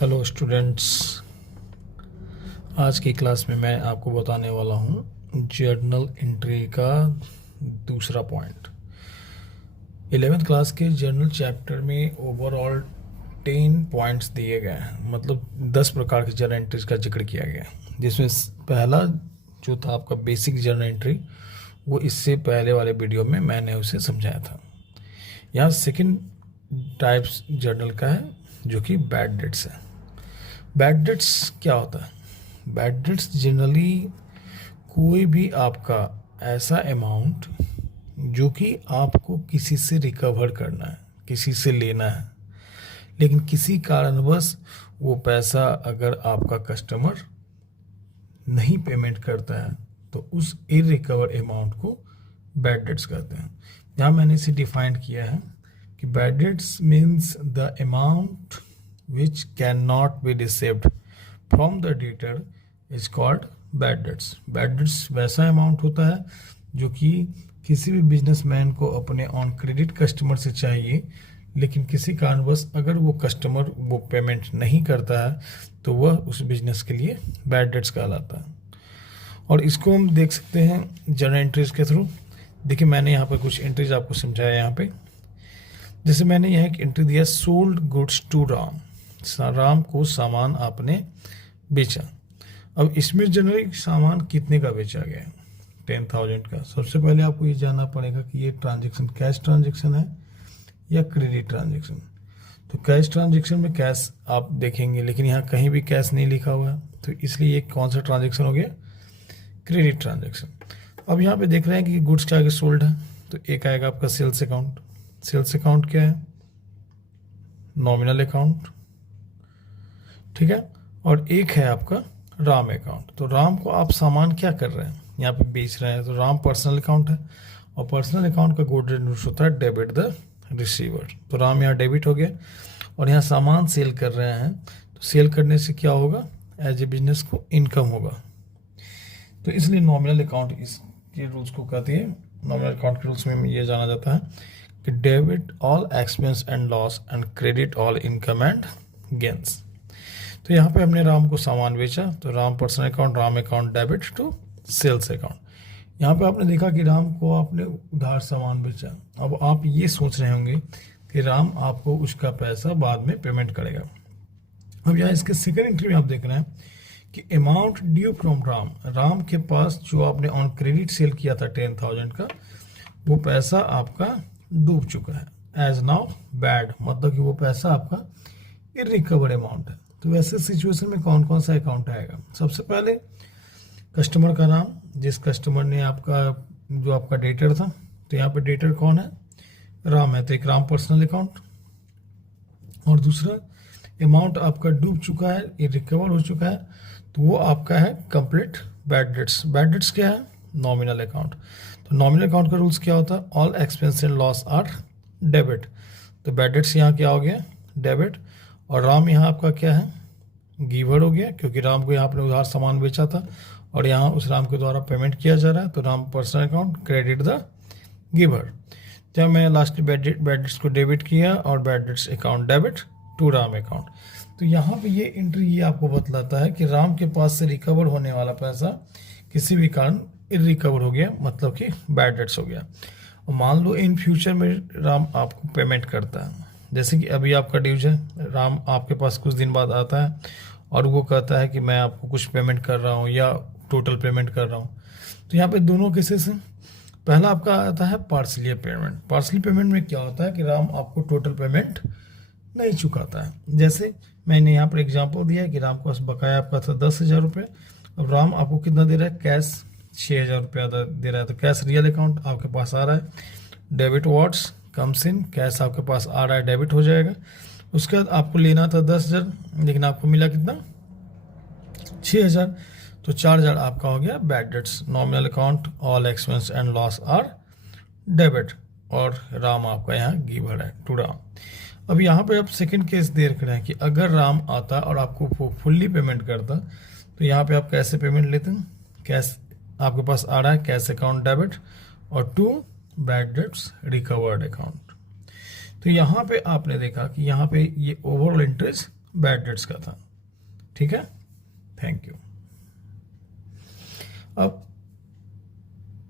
Hello students, आज की class में मैं आपको बताने वाला हूँ जर्नल एंट्री का दूसरा पॉइंट। 11th क्लास के जर्नल चैप्टर में ओवरऑल 10 पॉइंट्स दिए गए हैं, मतलब 10 प्रकार की जर्नल एंट्रीज का जिक्र किया गया है, जिसमें पहला जो था आपका बेसिक जर्नल एंट्री, वो इससे पहले वाले वीडियो में मैंने उसे समझाया था। यहाँ सेकंड टाइप्स जर्नल का है जो कि बैड डेट्स है। बैड डेट्स क्या होता है? बैड डेट्स जनरली कोई भी आपका ऐसा अमाउंट जो कि आपको किसी से रिकवर करना है, किसी से लेना है, लेकिन किसी कारणवश वो पैसा अगर आपका कस्टमर नहीं पेमेंट करता है तो उस इररिकवर अमाउंट को बैड डेट्स कहते हैं। यहाँ मैंने इसे डिफाइन किया है कि bad debts means the amount which cannot be received from the debtor is called bad debts। bad debts वैसा अमाउंट होता है जो कि किसी भी बिजनेसमैन को अपने ऑन क्रेडिट कस्टमर से चाहिए, लेकिन किसी कारणवश अगर वो कस्टमर वो पेमेंट नहीं करता है तो वह उस बिजनेस के लिए बैड डेट्स कहलाता है। और इसको हम देख सकते हैं जर्नल एंट्रीज के थ्रू। देखिए, मैंने यहाँ पर कुछ एंट्रीज आपको समझाया। यहाँ पे जैसे मैंने यहाँ एक एंट्री दिया, sold goods to Ram. Ram को सामान आपने बेचा। अब इसमें जनरली सामान कितने का बेचा गया? 10,000 का। सबसे पहले आपको ये जानना पड़ेगा कि ये ट्रांजैक्शन कैश ट्रांजैक्शन है या क्रेडिट ट्रांजैक्शन। तो कैश ट्रांजैक्शन में कैश आप देखेंगे, लेकिन यहाँ कहीं भी कैश नहीं लिखा हुआ है, तो इसलिए ये कौन सा ट्रांजैक्शन हो गया? Credit transaction. अब यहाँ पे देख रहे हैं कि गुड्स क्या आगे सोल्ड है, तो एक आएगा आपका सेल्स अकाउंट। सेल्स अकाउंट क्या है? नॉमिनल अकाउंट, ठीक है। और एक है आपका राम अकाउंट। तो राम को आप सामान क्या कर रहे हैं? यहाँ पे बेच रहे हैं, तो राम पर्सनल अकाउंट है, और पर्सनल अकाउंट का गोल्डन रूल्स होता है डेबिट द रिसीवर। तो राम यहाँ डेबिट हो गया, और यहाँ सामान सेल कर रहे हैं, तो सेल करने से क्या होगा? एज ए बिजनेस को इनकम होगा। तो इसलिए नॉमिनल अकाउंट इसके रूल्स को कहते हैं। नॉमिनल अकाउंट के रूल्स में ये जाना जाता है कि debit all expense and loss and credit all income and gains. तो यहाँ पे हमने राम को सामान बेचा, तो Ram personal account, Ram account debit to sales account. यहाँ पे आपने देखा कि राम को आपने उधार सामान बेचा। अब आप ये सोच रहे होंगे कि राम आपको उसका पैसा बाद में पेमेंट करेगा। अब यहाँ इसके सेकंड एंट्री में आप देख रहे हैं कि amount due from Ram. Ram के पास जो आपने ऑन क्रेडिट सेल किया था 10,000 का, वो पैसा आपका डूब चुका है। एज नाउ बैड, मतलब कि वो पैसा आपका इररिकवर अमाउंट है। तो वैसे सिचुएशन में कौन कौन सा अकाउंट आएगा? सबसे पहले कस्टमर का नाम, जिस कस्टमर ने आपका जो आपका डेटर था, तो यहाँ पे डेटर कौन है? राम है, तो एक राम पर्सनल अकाउंट। और दूसरा अमाउंट आपका डूब चुका है, इररिकवर हो चुका है, तो वो आपका है complete bad debts. Bad debts क्या है? Nominal account. तो नॉमिनल अकाउंट का रूल्स क्या होता है? All expense and loss are debit. तो बैड डेट्स यहाँ क्या हो गया? डेबिट। और राम यहाँ आपका क्या है? गिवर हो गया, क्योंकि राम को यहाँ आपने उधार सामान बेचा था और यहाँ उस राम के द्वारा पेमेंट किया जा रहा है, तो Ram personal account credit the giver. जब मैंने लास्ट बैड डेट्स को डेबिट किया और bad debts account debit to Ram account. तो यहाँ पे ये एंट्री ये आपको बतलाता है कि राम के पास से रिकवर होने वाला पैसा किसी भी कारण इररिकवर हो गया, मतलब कि बैड डेट्स हो गया। और मान लो इन फ्यूचर में राम आपको पेमेंट करता है, जैसे कि अभी आपका ड्यूज है, राम आपके पास कुछ दिन बाद आता है और वो कहता है कि मैं आपको कुछ पेमेंट कर रहा हूँ या टोटल पेमेंट कर रहा हूँ। तो यहाँ पे दोनों केसेस हैं। पहला आपका आता है पार्सली पेमेंट। पार्सली पेमेंट में क्या होता है कि राम आपको टोटल पेमेंट नहीं चुकाता है। जैसे मैंने यहाँ पर एग्जाम्पल दिया है कि राम के पास बकाया आपका था 10,000 रुपये। अब राम आपको कितना दे रहा है? कैश 6,000 रुपया दे रहा है। तो कैश रियल अकाउंट आपके पास आ रहा है, debit what's comes in, cash आपके पास आ रहा है, डेबिट हो जाएगा। उसके बाद आपको लेना था 10,000, लेकिन आपको मिला कितना? 6,000। तो 4,000 आपका हो गया bad debts. Nominal account all expense and loss are debit, और राम आपका यहाँ गिवर है टू राम। अब यहाँ पे आप सेकंड केस देख रहे हैं कि अगर राम आता और आपको फुल्ली पेमेंट करता, तो यहाँ पे आप कैसे पेमेंट लेते हैं? कैश आपके पास आ रहा है, कैश अकाउंट डेबिट, और to bad debts recovered account. तो यहाँ पे आपने देखा कि यहाँ पे ये ओवरऑल एंट्रीज बैड डेट्स का था। ठीक है, थैंक यू। अब